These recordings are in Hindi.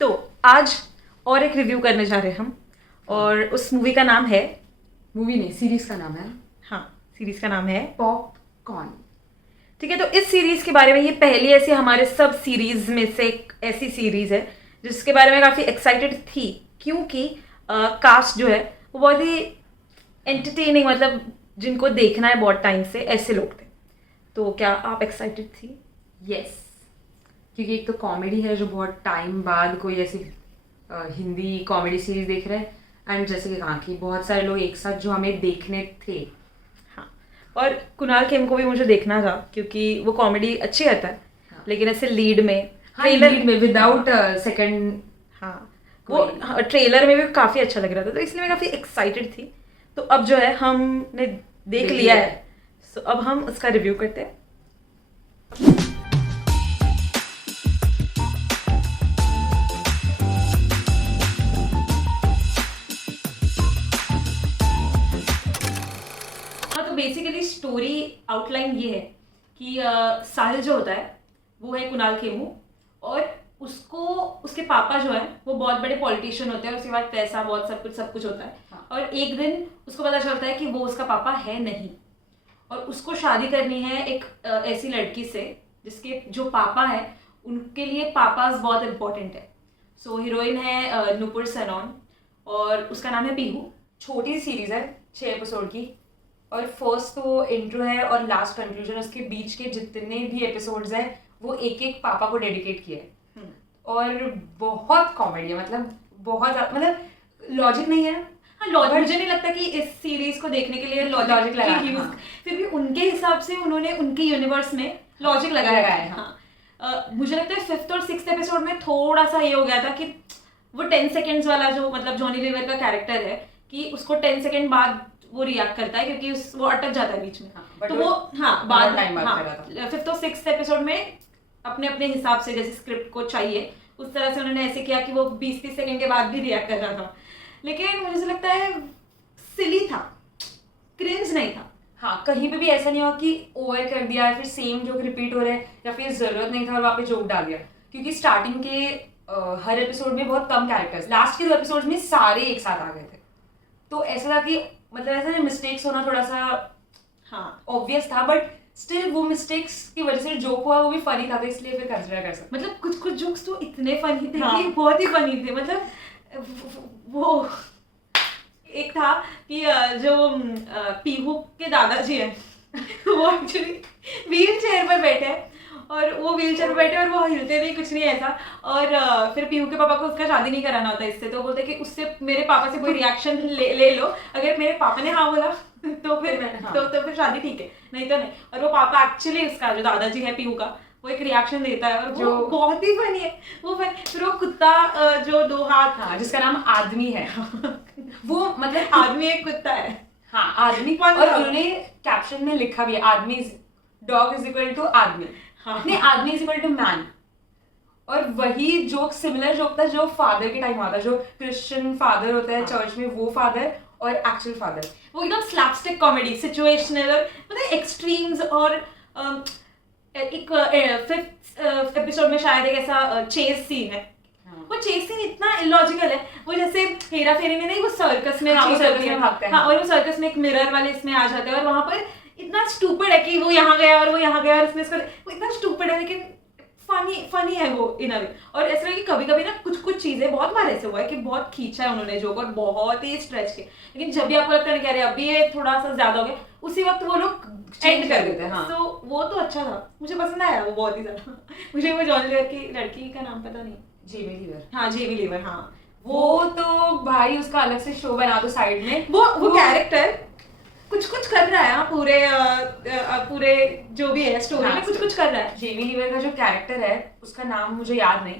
तो आज और एक रिव्यू करने जा रहे हैं हम, और उस मूवी का नाम है, मूवी नहीं सीरीज का नाम है, हाँ सीरीज का नाम है पॉपकॉर्न। ठीक है। तो इस सीरीज के बारे में, ये पहली ऐसी हमारे सब सीरीज में से एक ऐसी सीरीज है जिसके बारे में काफ़ी एक्साइटेड थी, क्योंकि कास्ट जो है वो बहुत ही एंटरटेनिंग, मतलब जिनको देखना है बहुत टाइम से, ऐसे लोग थे। तो क्या आप एक्साइटेड थी? यस, क्योंकि एक तो कॉमेडी है जो बहुत टाइम बाद कोई ऐसी हिंदी कॉमेडी सीरीज देख रहे हैं, एंड जैसे कि कहा कि बहुत सारे लोग एक साथ जो हमें देखने थे। हाँ, और कुणाल खेम को भी मुझे देखना था क्योंकि वो कॉमेडी अच्छी रहता है। हाँ। लेकिन ऐसे लीड में, ट्रेलर में विदाउट सेकंड, हाँ वो ट्रेलर में भी काफ़ी अच्छा लग रहा था, तो इसलिए मैं काफ़ी एक्साइटेड थी। तो अब जो है हमने देख लिया है, तो अब हम उसका रिव्यू करते हैं। हाँ, तो बेसिकली स्टोरी आउटलाइन ये है कि साहिल जो होता है वो है कुणाल खेमू, और उसको उसके पापा जो है वो बहुत बड़े पॉलिटिशियन होते हैं, और उसके बाद पैसा बहुत सब कुछ होता है। हाँ। और एक दिन उसको पता चलता है कि वो उसका पापा है नहीं, और उसको शादी करनी है एक ऐसी लड़की से जिसके जो पापा है उनके लिए पापास बहुत इंपॉर्टेंट है। सो हीरोइन है नुपुर सैनॉन, और उसका नाम है पीहू। छोटी सीरीज है 6 एपिसोड की, और फर्स्ट तो इंट्रो है और लास्ट कंक्लूजन, उसके बीच के जितने भी एपिसोड्स हैं वो एक एक पापा को डेडिकेट किए हैं। और बहुत कॉमेडी है, मतलब लॉजिक नहीं है। हाँ, लॉजिक मुझे नहीं लगता कि इस सीरीज को देखने के लिए लॉजिक लगा, हाँ। फिर भी उनके हिसाब से उन्होंने उनके यूनिवर्स में लॉजिक लगाया है। हाँ। मुझे लगता है 5th और 6th एपिसोड में थोड़ा सा ये हो गया था कि वो 10 सेकेंड्स वाला जो, मतलब जॉनी लीवर का कैरेक्टर है, कि उसको 10 सेकेंड बाद वो रिएक्ट करता है, क्योंकि वो अटक जाता है बीच में। हाँ, तो वो बाद टाइम हाँ 5th और 6th एपिसोड में अपने अपने हिसाब से, जैसे स्क्रिप्ट को चाहिए उस तरह से उन्होंने ऐसे किया कि वो 20-30 सेकंड के बाद भी रिएक्ट कर रहा था। लेकिन मुझे ऐसा लगता है सिली था, क्रिंज नहीं था। हाँ, कहीं पे भी ऐसा नहीं हुआ कि ओवर कर दिया, फिर सेम जोक रिपीट हो रहे हैं, या फिर जरूरत नहीं था और वहाँ पे जोक डाल दिया। क्योंकि स्टार्टिंग के हर एपिसोड में बहुत कम कैरेक्टर्स, लास्ट के 2 एपिसोड में सारे एक साथ आ गए थे। तो ऐसा था कि मतलब ऐसा मिस्टेक्स होना थोड़ा सा हाँ ऑब्वियस था, बट स्टिल वो मिस्टेक्स की वजह से जोक हुआ वो भी फनी था, तो इसलिए फिर कंसिडर कर सकते। मतलब कुछ जोक्स तो इतने फनी थे हाँ। कि बहुत ही फनी थे। मतलब वो एक था कि जो पीहू के दादाजी हैं वो एक्चुअली व्हील चेयर पर बैठे हैं, और वो व्हील चेयर पर बैठे और वो हिलते नहीं, कुछ नहीं ऐसा। और फिर पीहू के पापा को उसका शादी नहीं कराना होता इससे, तो बोलते कि उससे मेरे पापा से कोई रिएक्शन ले लो, अगर मेरे पापा ने हाँ बोला तो फिर हाँ। तो फिर शादी ठीक है, नहीं तो नहीं। और वो पापा एक्चुअली उसका जो दादाजी है पीहू का, वो एक रिएक्शन देता है, और जो बहुत ही फनी है वो। फिर वो कुत्ता जो 2 हाथ, हाँ, जिसका नाम आदमी है वो मतलब आदमी एक कुत्ता है। हाँ, आदमी। और उन्होंने कैप्शन में लिखा भी है, आदमी डॉग इज इक्वल टू आदमी। हाँ। नहीं, आदमी इज इक्वल टू मैन। और वही जोक, सिमिलर जोक था जो फादर के टाइम आता है, जो क्रिश्चियन फादर होता है चर्च में, वो फादर और एक्चुअल फादर। वो एकदम स्लैपस्टिक कॉमेडी, सिचुएशनल, मतलब एक्सट्रीम्स। और एक 5th एपिसोड में शायद एक ऐसा चेस सीन है। वो चेस सीन इतना इलॉजिकल है, वो जैसे हेरा फेरी में नहीं, वो सर्कस में हाँ, चेस होती है। हाँ, और वो सर्कस में एक मिरर वाले इसमें आ जाते हैं, और वहां पर इतना स्टूपिड है कि वो यहाँ गया और वो यहाँ गया, और इसमें इसका वो इतना स्टूपिड है, लेकिन फनी है वो इन अ वे। और ऐसा है कि कभी कभी ना कुछ चीजें, बहुत बार ऐसे हुआ है कि बहुत खींचा है उन्होंने जोक, और बहुत ही स्ट्रेच के, लेकिन जब भी आपको लगता है कि अरे अभी ये थोड़ा सा ज्यादा हो गया, उसी वक्त वो लोग एंड कर देते हैं। हाँ। तो वो तो अच्छा था, मुझे पसंद आया वो बहुत ही ज्यादा। मुझे वो जॉनी लीवर की लड़की का नाम पता नहीं, जेमी लीवर। हाँ जेमी लीवर। हाँ, वो तो भाई उसका अलग से शो बना दो साइड में। वो कैरेक्टर कुछ कर रहा है। हाँ, पूरे जो भी है स्टोरी में कुछ कर रहा है। जेमी लीवर का जो कैरेक्टर है उसका नाम मुझे याद नहीं,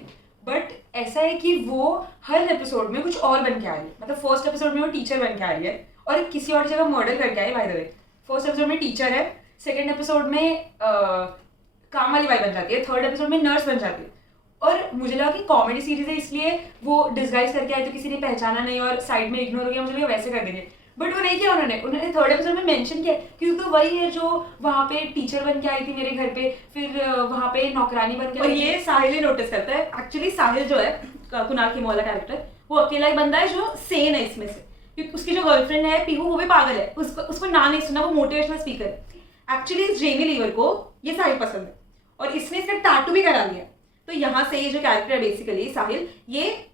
बट ऐसा है कि वो हर एपिसोड में कुछ और बन के आ रही है। मतलब फर्स्ट एपिसोड में वो टीचर बन के आ रही है, और किसी और जगह मर्डर करके आई। By the way, first episode में टीचर है, सेकेंड एपिसोड में काम वाली बाई बन जाती है, थर्ड एपिसोड में नर्स बन जाती है। और मुझे लगा कि कॉमेडी सीरीज है इसलिए वो डिस्गाइज करके आए, तो किसी ने पहचाना नहीं और साइड में इग्नोर हो गया, मुझे लगा वैसे कर देंगे। बट वो नहीं किया उन्होंने थर्ड एपिसोड में मेंशन किया, क्योंकि तो वही है जो वहाँ पे टीचर बन के आई थी मेरे घर पे, फिर वहाँ पे नौकरानी बन के और ये साहिल ही नोटिस करता है। एक्चुअली साहिल जो है कुणाल खेमू वाला कैरेक्टर, वो अकेला ही बंदा है जो सेन है इसमें से, क्योंकि उसकी जो गर्लफ्रेंड है पीहू वो भी पागल है, उसको ना नहीं सुना, वो मोटिवेशनल स्पीकर है। एक्चुअली इस जेमी लीवर को ये साहिल पसंद है और इसने इसका टैटू भी करा लिया। तो यहाँ से ये जो कैरेक्टर है बेसिकली साहिल, ये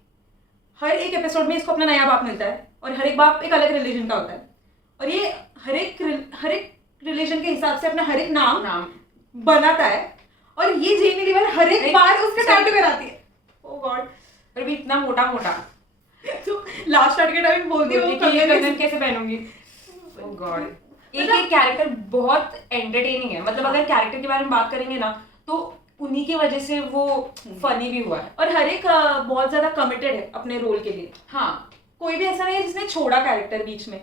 हर एक एपिसोड में इसको अपना नया बाप मिलता है और हर एक बाप एक अलग रिलीजन का होता है और ये हर एक रिलीजन के हिसाब से अपना हर एक नाम बनाता है और ये जेमी लीवर हर एक बार उसका टैटू कराती है। ओह गॉड, और भी इतना मोटा मोटा तो लास्ट शॉट के टाइम बोलती है कि ये कंगन कैसे पहनूंगी। ओह गॉड, एक कैरेक्टर बहुत एंटरटेनिंग है, मतलब अगर कैरेक्टर के बारे में बात करेंगे ना तो उन्हीं की वजह से वो फनी भी हुआ है और हर एक बहुत ज्यादा कमिटेड है अपने रोल के लिए। हाँ, कोई भी ऐसा नहीं है जिसने छोड़ा कैरेक्टर बीच में।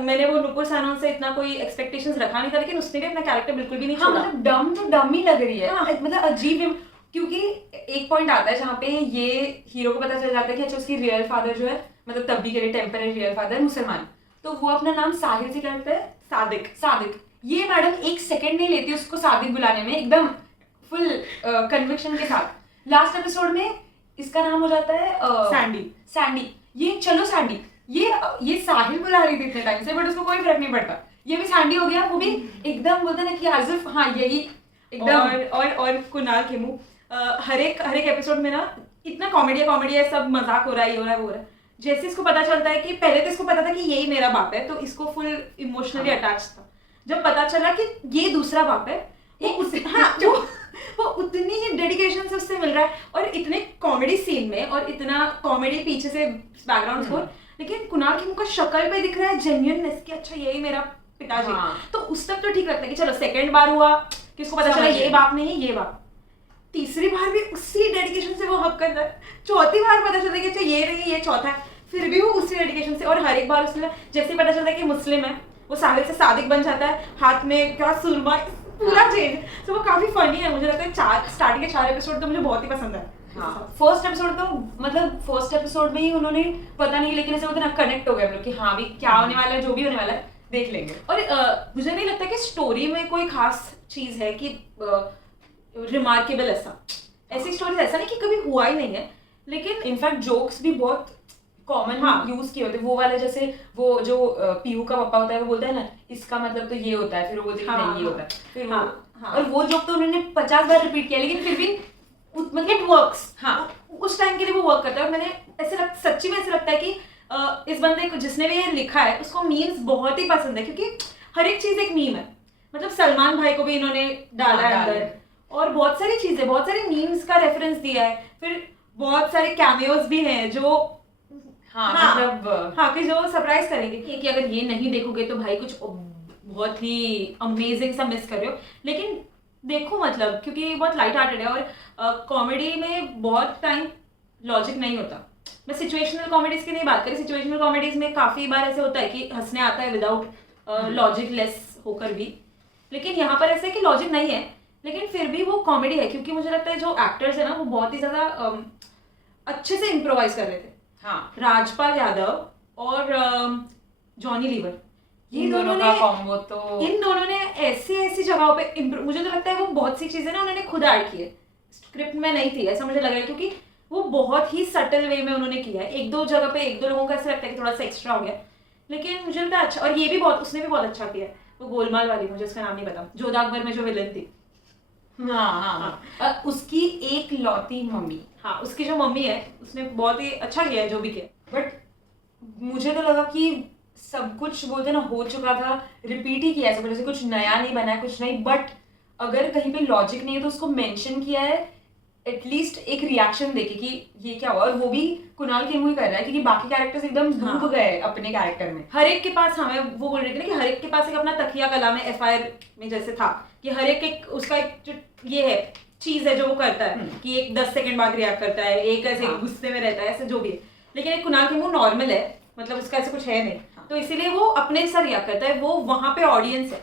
मैंने वो नुपुर सानोन से इतना कोई एक्सपेक्टेशंस रखा नहीं था, लेकिन उसने भी अपना कैरेक्टर बिल्कुल भी नहीं छोड़ा। मतलब डम तो डम ही लग रही है। हाँ, मतलब अजीब, क्योंकि एक पॉइंट आता है जहाँ पे ये हीरो को पता चल जाता है कि अच्छा उसकी रियल फादर जो है, मतलब तब भी के लिए टेम्पररी रियल फादर मुसलमान, तो वो अपना नाम साहिल से क्या रखता है, सादिक। ये मैडम एक सेकंड नहीं लेती उसको सादिक बुलाने में, एकदम फुल कन्विक्शन के साथ। लास्ट एपिसोड में इसका नाम हो जाता है सैंडी। ये चलो सैंडी, ये साहिल बुला रही थी इतने टाइम से, बट उसको कोई फर्क नहीं पड़ता, ये भी सैंडी हो गया, वो भी एकदम बोलते ना कि आजिफ, हाँ यही एकदम। और कुणाल खेमू हर एक एपिसोड में ना इतना कॉमेडी है, सब मजाक हो रहा है, ये हो रहा है, वो हो रहा है। जैसे इसको पता चलता है कि पहले तो इसको पता था कि यही मेरा बाप है, तो इसको फुल इमोशनली अटैच था। जब पता चला कि ये दूसरा बाप है, वो उतनी ही डेडिकेशन से उससे मिल रहा है और इतने कॉमेडी सीन में और इतना कॉमेडी पीछे से बैकग्राउंड स्कोर, लेकिन कुणाल खेमू का शक्ल पे दिख रहा है जेन्युइननेस कि अच्छा यही मेरा पिताजी। तो उस तक तो ठीक लगता है कि चलो सेकंड बार हुआ कि उसको पता चला ये बाप नहीं ये बाप, तीसरी बार भी उसी डेडिकेशन से वो हक करता है, चौथी बार पता चलता है कि अच्छा ये नहीं ये चौथा है, फिर भी वो उसी डेडिकेशन से। और हर एक बार उसने जैसे ही पता चलता है कि मुस्लिम है, वो साहिल से सादिक बन जाता है, हाथ में क्या सुरमा, पूरा चेंज। तो वो काफी फनी है, मुझे लगता है स्टार्टिंग के 4 एपिसोड तो मुझे बहुत ही पसंद है। हाँ, फर्स्ट एपिसोड में ही उन्होंने पता नहीं, लेकिन ऐसे होता ना कनेक्ट हो गए हम लोग कि हाँ भी क्या होने वाला है, जो भी होने वाला है देख लेंगे। और मुझे नहीं लगता कि स्टोरी में कोई खास चीज है कि रिमार्केबल ऐसी स्टोरीज ऐसा नहीं कि कभी हुआ ही नहीं है, लेकिन इनफैक्ट जोक्स भी बहुत कॉमन यूज किए होते हैं। वो वाले जैसे वो जो पीहू का पापा होता है वो बोलता है ना इसका मतलब तो ये होता है, फिर वो बोलते हैं नहीं ये होता है, फिर और वो जोक तो उन्होंने 50 बार रिपीट किया, लेकिन फिर भी मतलब इट वर्क्स। हाँ, उस टाइम के लिए वो वर्क करता है। और मैंने सच्ची में ऐसा लगता है कि इस बंदे को जिसने भी ये लिखा है उसको मीम्स बहुत ही पसंद है, क्योंकि हर एक चीज एक मीम है। मतलब सलमान भाई को भी इन्होंने डाला है अंदर, और बहुत सारी चीजें, बहुत सारे मीम्स का रेफरेंस दिया है। फिर बहुत सारे कैमियोज भी हैं जो कि जो सरप्राइज करेंगे कि अगर ये नहीं देखोगे तो भाई कुछ बहुत ही अमेजिंग सा मिस कर रहे हो। लेकिन देखो मतलब क्योंकि बहुत लाइट हार्टेड है और कॉमेडी में बहुत टाइम लॉजिक नहीं होता। मैं सिचुएशनल कॉमेडीज की नहीं बात करी, सिचुएशनल कॉमेडीज में काफी बार ऐसे होता है कि हंसने आता है विदाउट लॉजिक लेस होकर भी, लेकिन यहाँ पर ऐसा है कि लॉजिक नहीं है लेकिन फिर भी वो कॉमेडी है, क्योंकि मुझे लगता है जो एक्टर्स है ना वो बहुत ही ज्यादा अच्छे से इम्प्रोवाइज कर रहे थे। हाँ, राजपाल यादव और जॉनी लीवर, इन दोनों का कॉम्बो तो इन दोनों ने ऐसी जगहों पे मुझे तो लगता है वो बहुत सी चीजें ना उन्होंने खुद ऐड की है, स्क्रिप्ट में नहीं थी ऐसा मुझे लग रहा है, क्योंकि वो बहुत ही सटल वे में उन्होंने किया है। एक दो जगह पे एक दो लोगों का ऐसा लगता है कि थोड़ा सा एक्स्ट्रा हो गया, लेकिन मुझे लगता है अच्छा। और ये भी बहुत, उसने भी बहुत अच्छा किया है, वो गोलमाल वाली, मुझे उसका नाम नहीं पता, जोधा अकबर में जो विलन थी। हाँ, उसकी एक लौती मम्मी, हाँ उसकी जो मम्मी है उसने बहुत ही अच्छा किया है जो भी किया। बट मुझे तो लगा कि सब कुछ बोलते ना हो चुका था, रिपीट ही किया है सब, जैसे कुछ नया नहीं बना है कुछ नहीं। बट अगर कहीं पे लॉजिक नहीं है तो उसको मेंशन किया है, एटलीस्ट एक रिएक्शन देके कि ये क्या हुआ। और वो भी कुणाल खेमू ही कर रहा है, क्योंकि बाकी कैरेक्टर्स एकदम डूब गए अपने कैरेक्टर में। हर एक के पास, हाँ मैं वो बोल रही थी ना कि हर एक के पास एक अपना तकिया कलाम है, FIR में जैसे था कि हर एक उसका एक ये है चीज है जो वो करता है कि एक 10 सेकंड बाद रिएक्ट करता है, एक ऐसे गुस्से में रहता है, ऐसे जो भी है। लेकिन एक कुणाल खेमू नॉर्मल है, मतलब उसका ऐसे कुछ है नहीं, तो इसीलिए वो अपने से रिएक्ट करता है, वो वहां पे ऑडियंस है।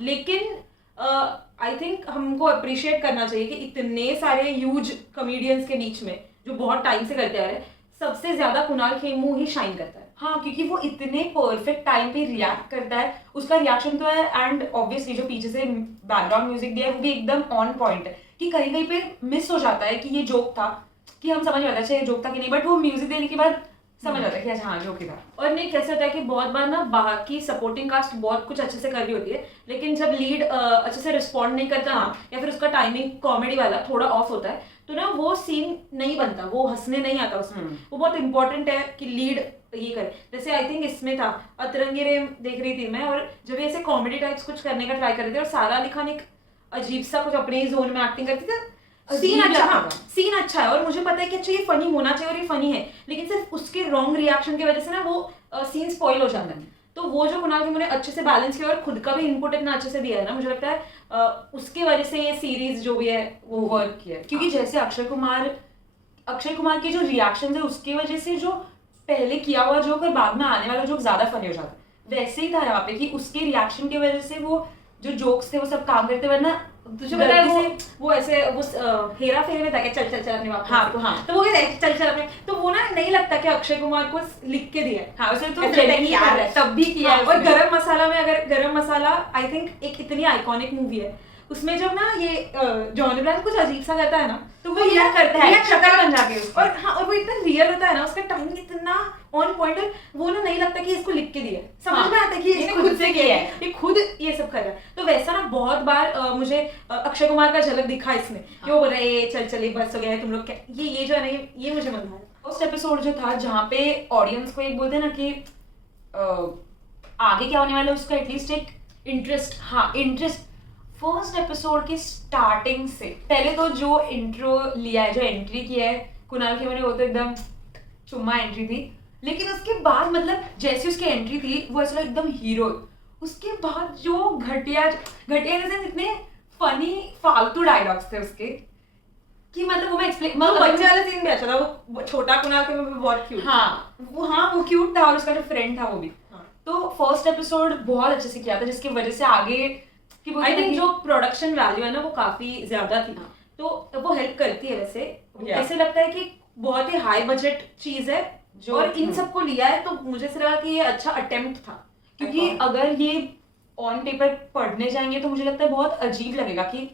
लेकिन आई थिंक हमको अप्रिशिएट करना चाहिए कि इतने सारे ह्यूज कॉमेडियंस के बीच में जो बहुत टाइम से करते आ रहे हैं, सबसे ज्यादा कुणाल खेमू ही शाइन करता है। हाँ, क्योंकि वो इतने परफेक्ट टाइम पे रिएक्ट करता है, उसका रिएक्शन तो है, एंड ऑब्वियसली जो पीछे से बैकग्राउंड म्यूजिक दिया है वो भी एकदम ऑन पॉइंट है, कि कहीं कहीं पे मिस हो जाता है कि ये जोक था, कि हम समझ में आता है अच्छा ये जोक था कि नहीं, बट वो म्यूजिक देने के बाद समझ आता है कि अच्छा हाँ जोक ही था। और नहीं कैसे होता है कि बहुत बार ना बाकी सपोर्टिंग कास्ट बहुत कुछ अच्छे से कर रही होती है, लेकिन जब लीड अच्छे से रिस्पॉन्ड नहीं करता ना, या फिर उसका टाइमिंग कॉमेडी वाला थोड़ा ऑफ होता है, तो ना वो सीन नहीं बनता, वो हंसने नहीं आता उसमें। वो बहुत इंपॉर्टेंट है कि लीड ये करे। जैसे आई थिंक इसमें था अतरंगी रे देख रही थी मैं, और जब ये ऐसे कॉमेडी टाइप्स कुछ करने का ट्राई कर रहे थे और सारा अली खान एक अजीब सा कुछ अपने ही जोन में एक्टिंग करती थी, सीन अच्छा, हाँ सीन अच्छा है और मुझे पता है कि अच्छा ये फनी होना चाहिए और ये फनी है, लेकिन सिर्फ उसके रॉन्ग रिएक्शन की वजह से ना वो सीन स्पॉइल हो जाता है। तो वो जो कुणाल खेमू ने अच्छे से बैलेंस किया और खुद का भी इनपुट इतना अच्छे से दिया है ना, मुझे लगता है उसकी वजह से ये सीरीज जो भी है वो वर्क किया है। क्योंकि जैसे अक्षय कुमार के जो रिएक्शन है उसकी वजह से जो पहले किया हुआ जोक और बाद में आने वाला जोक ज्यादा फनी हो जाता है, वैसे ही था यहाँ पे कि उसके रिएक्शन की वजह से वो जो जोक्स थे वो सब काम करते, वरना तुझे पता है वो ऐसे वो हेरा फेरी में था क्या चल चल चल अपने बाप, हाँ तो वो चल चल अपने, तो वो ना नहीं लगता कि अक्षय कुमार को लिख के दिया, हाँ उसे तो तब भी किया। और गरम मसाला में, अगर गरम मसाला आई थिंक एक इतनी आइकॉनिक मूवी है, उसमें जब ना ये जॉन अब्राहम कुछ अजीब सा करता है ना, तो वो रिएक्ट करता है शक्ल बन जाके, और हाँ और वो इतना रियल होता है ना, उसका टाइमिंग इतना ऑन पॉइंट है, वो ना नहीं लगता कि इसको लिख के दिया, समझ में आता है कि इसने खुद से किया है, ये खुद ये सब कर रहा है। तो वैसा ना बहुत बार मुझे अक्षय कुमार का झलक दिखा इसमें, क्यों बोल रहा है चल चल बस हो गया है तुम लोग, ये जो है ना ये मुझे मजा आया। उस एपिसोड जो था जहाँ पे ऑडियंस को एक बोलते हैं ना कि आगे क्या होने वाला है उसका एटलीस्ट एक इंटरेस्ट, हाँ इंटरेस्ट फर्स्ट एपिसोड के स्टार्टिंग से पहले तो जो इंट्रो लिया है, जो एंट्री किया है कुणाल खेमू ने, वो तो एकदम चुम्मा एंट्री थी, लेकिन उसके बाद मतलब जैसी उसकी एंट्री थी वो ऐसा एकदम हीरो, उसके बाद जो घटिया जैसे इतने फनी फालतू डायलॉग्स थे उसके कि मतलब वो मैं एक्सप्लेन, बच्चे वाला सीन भी अच्छा था, वो छोटा कुणाल खेमू भी बहुत क्यूट, वो क्यूट था और उसका जो फ्रेंड था वो भी, तो फर्स्ट एपिसोड बहुत अच्छे से किया था, जिसकी वजह से आगे आई थिंक जो प्रोडक्शन वैल्यू है ना वो काफी ज्यादा थी, तो वो हेल्प करती है वैसे। ऐसे लगता है कि बहुत ही हाई बजट चीज है जो और इन सबको लिया है, तो मुझे ऐसा लगा कि ये अच्छा अटेम्प्ट था, क्योंकि अगर ये ऑन पेपर पढ़ने जाएंगे तो मुझे लगता है बहुत अजीब लगेगा कि,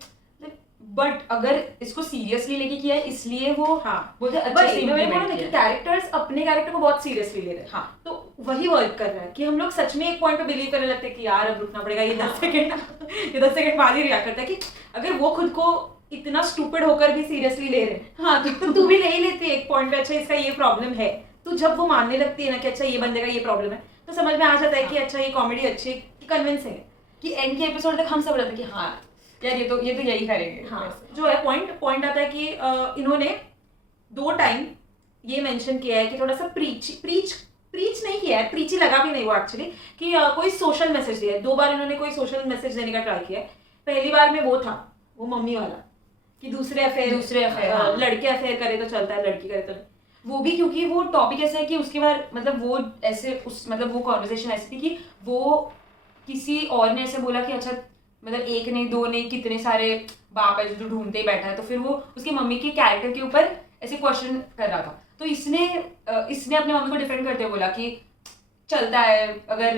बट अगर इसको सीरियसली लेके किया है इसलिए वो बहुत अच्छे से इम्प्लीमेंट किया। कैरेक्टर्स अपने कैरेक्टर को बहुत सीरियसली ले रहे हैं, तो वही वर्क कर रहा है कि हम लोग सच में एक पॉइंट पे बिलीव करने लगते हैं कि यार अब रुकना पड़ेगा, ये 10 सेकंड बाद ही रिएक्ट करता है कि अगर वो खुद को इतना स्टूपिड होकर भी सीरियसली ले रहे हैं, हाँ तो तू भी ले ही लेती है एक पॉइंट पे, अच्छा इसका ये प्रॉब्लम है, तो जब वो मानने लगती है ना कि अच्छा ये बंदे का ये प्रॉब्लम है, तो समझ में आ जाता है कि अच्छा ये कॉमेडी अच्छी कन्विंसिंग है, कि एंड के एपिसोड तक हम सब रहते कि हाँ यार ये तो यही करेंगे। हाँ जो है पॉइंट आता है कि इन्होंने 2 टाइम ये मेंशन किया है कि थोड़ा सा प्रीच नहीं किया है, प्रीची लगा भी नहीं वो एक्चुअली, कि कोई सोशल मैसेज दिया है। 2 बार इन्होंने कोई सोशल मैसेज देने का ट्राई किया है। पहली बार में वो था वो मम्मी वाला कि दूसरे अफेयर लड़के अफेयर करे तो चलता है, लड़की करे तो नहीं, वो भी क्योंकि वो टॉपिक ऐसा है कि उसके बाद मतलब वो ऐसे मतलब वो कॉन्वर्सेशन ऐसी थी कि वो किसी और ने ऐसे बोला कि अच्छा मतलब 1 नहीं 2 नहीं कितने सारे बाप है जो ढूंढते ही बैठा है, तो फिर वो उसकी मम्मी के कैरेक्टर के ऊपर ऐसे क्वेश्चन कर रहा था, तो इसने अपने मम्मी को डिफेंड करते हुए बोला कि चलता है, अगर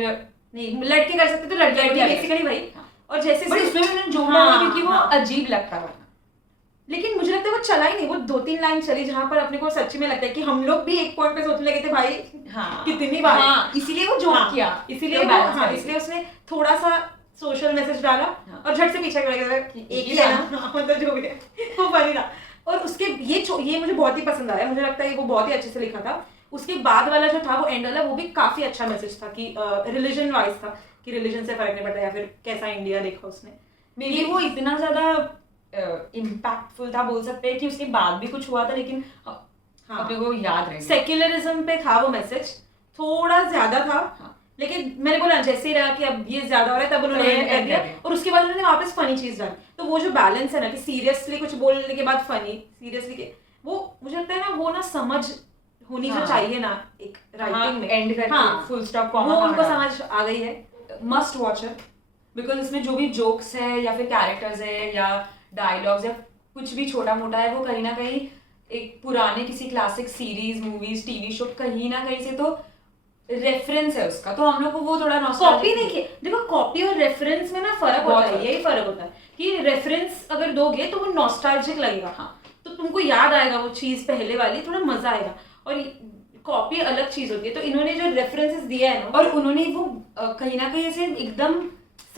नहीं लड़के कर सकते तो लड़के बेसिकली भाई। और जैसे उसमें मैंने जोड़ डाला क्योंकि वो अजीब लगता है, लेकिन मुझे लगता है वो चला ही नहीं, वो 2-3 लाइन चली जहां पर अपने को सच्ची में लगता है कि हम लोग भी एक पॉइंट पे सोचने लगे थे भाई कितनी बार, इसीलिए वो जोड़ किया, इसलिए उसने थोड़ा सा सोशल मैसेज डाला और झट से पीछे कर गया एक ही है ना, मतलब जो भी है वो फनी था। और उसके ये मुझे बहुत ही पसंद आया, मुझे लगता है वो बहुत ही अच्छे से लिखा था। उसके बाद वाला जो था वो एंड वाला, वो भी काफी अच्छा मैसेज था कि रिलीजन वाइज था कि रिलीजन से फर्क नहीं पड़ता, या फिर कैसा इंडिया देखा उसने। मेरी वो इतना ज्यादा इम्पैक्टफुल था बोल सकते हैं कि उसके बाद भी कुछ हुआ था, लेकिन अपने को याद रहे। सेक्युलरिज्म पे था वो मैसेज, थोड़ा ज्यादा था, लेकिन मैंने बोला जैसे ही रहा कि अब ये ज्यादा हो रहा है तब उन्होंने एंड कर दिया, और उसके बाद उन्होंने वापस फनी चीज डाली। तो वो जो बैलेंस है ना कि सीरियसली कुछ बोलने के बाद फनी, सीरियसली के वो मुझे लगता है ना वो ना समझ होनी जो चाहिए ना एक राइटिंग में एंड करके फुल स्टॉप कॉमा, वो उनको समझ आ गई है। मस्ट वॉच है, बिकॉज इसमें जो भी जोक्स है या फिर कैरेक्टर्स है या डायलॉग्स या कुछ भी छोटा मोटा है, वो कहीं ना कहीं एक पुराने किसी classic series movies TV show कहीं ना कहीं से तो रेफरेंस है उसका, तो हम लोग को वो थोड़ा कॉपी नहीं किया। देखो कॉपी और रेफरेंस में ना फर्क होता है, यही फर्क होता है कि रेफरेंस अगर दोगे तो वो नॉस्टैल्जिक लगेगा, हाँ तो तुमको याद आएगा वो चीज़ पहले वाली, थोड़ा मज़ा आएगा। और कॉपी अलग चीज़ होती है, तो इन्होंने जो रेफरेंसेस दिया है ना, और उन्होंने वो कहीं ना कहीं ऐसे एकदम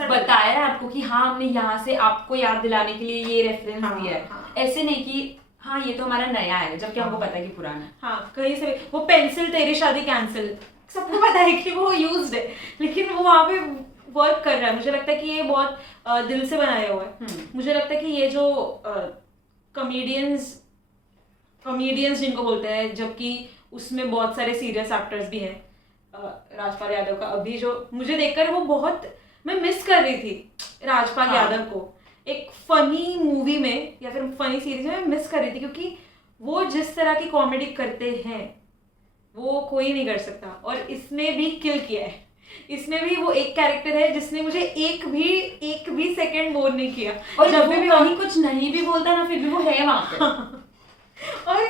बताया है आपको कि हाँ हमने यहाँ से आपको याद दिलाने के लिए ये रेफरेंस दिया है। ऐसे नहीं कि हाँ ये तो हमारा नया है, जबकि हमको पता है कि पुराना है। हाँ, कहीं से वो पेंसिल तेरी शादी कैंसिल, सबको पता है कि वो यूज्ड है, लेकिन वो वहाँ पे वर्क कर रहा है। मुझे लगता है कि ये बहुत दिल से बनाया हुआ है। मुझे लगता है कि ये जो कॉमेडियंस जिनको बोलते हैं, जबकि उसमें बहुत सारे सीरियस एक्टर्स भी हैं, राजपाल यादव का अभी जो मुझे देखकर वो बहुत, मैं मिस कर रही थी राजपाल यादव को एक फनी मूवी में या फिर फनी सीरीज में, मिस कर रही थी, क्योंकि वो जिस तरह की कॉमेडी करते हैं वो कोई नहीं कर सकता। और इसने भी किल किया है, इसमें भी वो एक कैरेक्टर है जिसने मुझे एक भी सेकंड बोर नहीं किया, और जब भी वहीं कुछ नहीं भी बोलता ना, फिर भी वो है वहाँ पे। और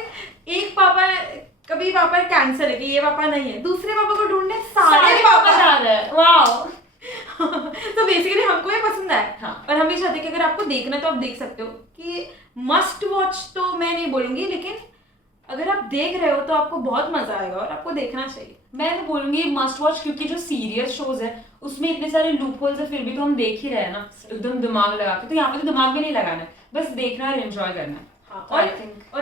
एक पापा, कभी पापा कैंसर है कि ये पापा नहीं है, दूसरे पापा को ढूंढने सारे पापा जा रहे हैं। वाओ। तो बेसिकली हमको ये पसंद है। हाँ। और हम भी चाहते हैं कि अगर आपको देखना तो आप देख सकते हो, कि मस्ट वॉच तो मैं नहीं बोलूंगी, लेकिन अगर आप देख रहे हो तो आपको बहुत मजा आएगा और आपको देखना चाहिए। मैं तो बोलूंगी मस्ट वॉच, क्योंकि जो सीरियस शोज है उसमें इतने सारे लूप होल्स है, फिर भी तो हम देख ही रहे हैं ना एकदम दिमाग लगा के। तो यहाँ पे तो दिमाग भी नहीं लगाना है, बस देखना और एंजॉय करना है।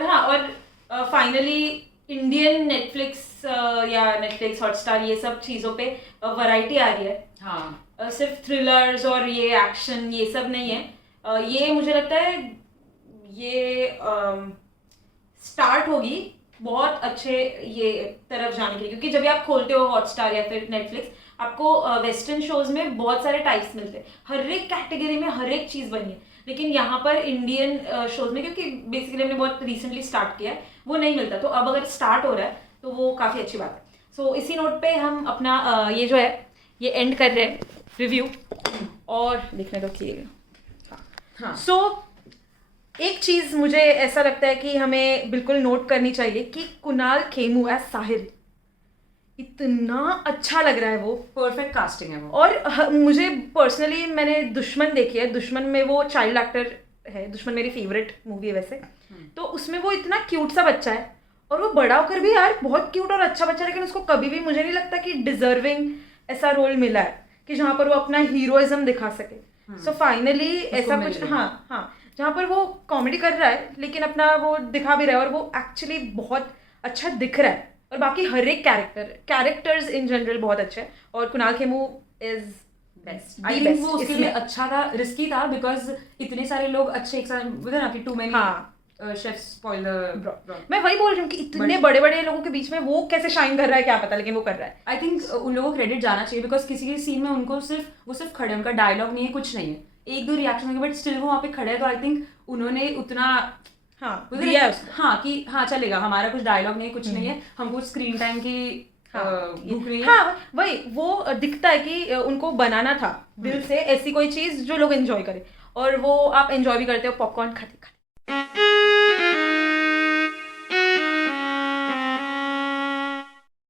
हाँ, और फाइनली इंडियन नेटफ्लिक्स या नेटफ्लिक्स हॉटस्टार ये सब चीज़ों पे वैरायटी आ रही है। हाँ, सिर्फ थ्रिलर्स और ये एक्शन ये सब नहीं है। ये मुझे लगता है ये स्टार्ट होगी बहुत अच्छे ये तरफ जाने के लिए, क्योंकि जब भी आप खोलते हो हॉटस्टार या फिर नेटफ्लिक्स, आपको वेस्टर्न शोज में बहुत सारे टाइप्स मिलते हैं, हर एक कैटेगरी में हर एक चीज़ बनी है। लेकिन यहाँ पर इंडियन शोज में, क्योंकि बेसिकली हमने बहुत रिसेंटली स्टार्ट किया है, वो नहीं मिलता। तो अब अगर स्टार्ट हो रहा है तो वो काफ़ी अच्छी बात है। सो इसी नोट पे हम अपना ये जो है ये एंड कर रहे हैं रिव्यू, और देखने दो कि हाँ। सो एक चीज़ मुझे ऐसा लगता है कि हमें बिल्कुल नोट करनी चाहिए कि कुणाल खेमू एज साहिर इतना अच्छा लग रहा है, वो परफेक्ट कास्टिंग है वो। और मुझे पर्सनली, मैंने दुश्मन देखी है, दुश्मन में वो चाइल्ड एक्टर है, दुश्मन मेरी फेवरेट मूवी है वैसे। तो उसमें वो इतना क्यूट सा बच्चा है, और वो बड़ा होकर भी यार बहुत क्यूट और अच्छा बच्चा है, लेकिन उसको कभी भी मुझे नहीं लगता कि डिजर्विंग ऐसा रोल मिला है कि जहाँ पर वो अपना हीरोइज्म दिखा सके। सो फाइनली ऐसा कुछ, हाँ, जहाँ पर वो कॉमेडी कर रहा है लेकिन अपना वो दिखा भी रहा है, और वो एक्चुअली बहुत अच्छा दिख रहा है। और बाकी हर एक कैरेक्टर्स इन जनरल बहुत अच्छे हैं, और Kunal Khemu is best. I think वो उसके लिए अच्छा था, रिस्की था, बिकॉज इतने सारे लोग अच्छे एक साथ ना कि too many chefs spoil the. मैं वही बोल रही हूँ कि इतने बड़े बड़े लोगों के बीच में वो कैसे शाइन कर रहा है क्या पता, लेकिन वो कर रहा है। आई थिंक उन लोगों को क्रेडिट जाना चाहिए, बिकॉज किसी के सीन में उनको सिर्फ खड़े, उनका डायलॉग नहीं है, कुछ नहीं है, एक दो रिएक्शन होंगे, बट स्टिल वो वहाँ पे खड़े हैं। तो आई थिंक उन्होंने उतना हाँ कि हाँ चलेगा, हमारा कुछ डायलॉग नहीं है, कुछ नहीं है, हमको स्क्रीन टाइम की भूख नहीं है। हाँ, वही वो दिखता है कि उनको बनाना था दिल से ऐसी कोई चीज जो लोग एंजॉय करें, और वो आप एंजॉय भी करते हो पॉपकॉर्न खाते खाते।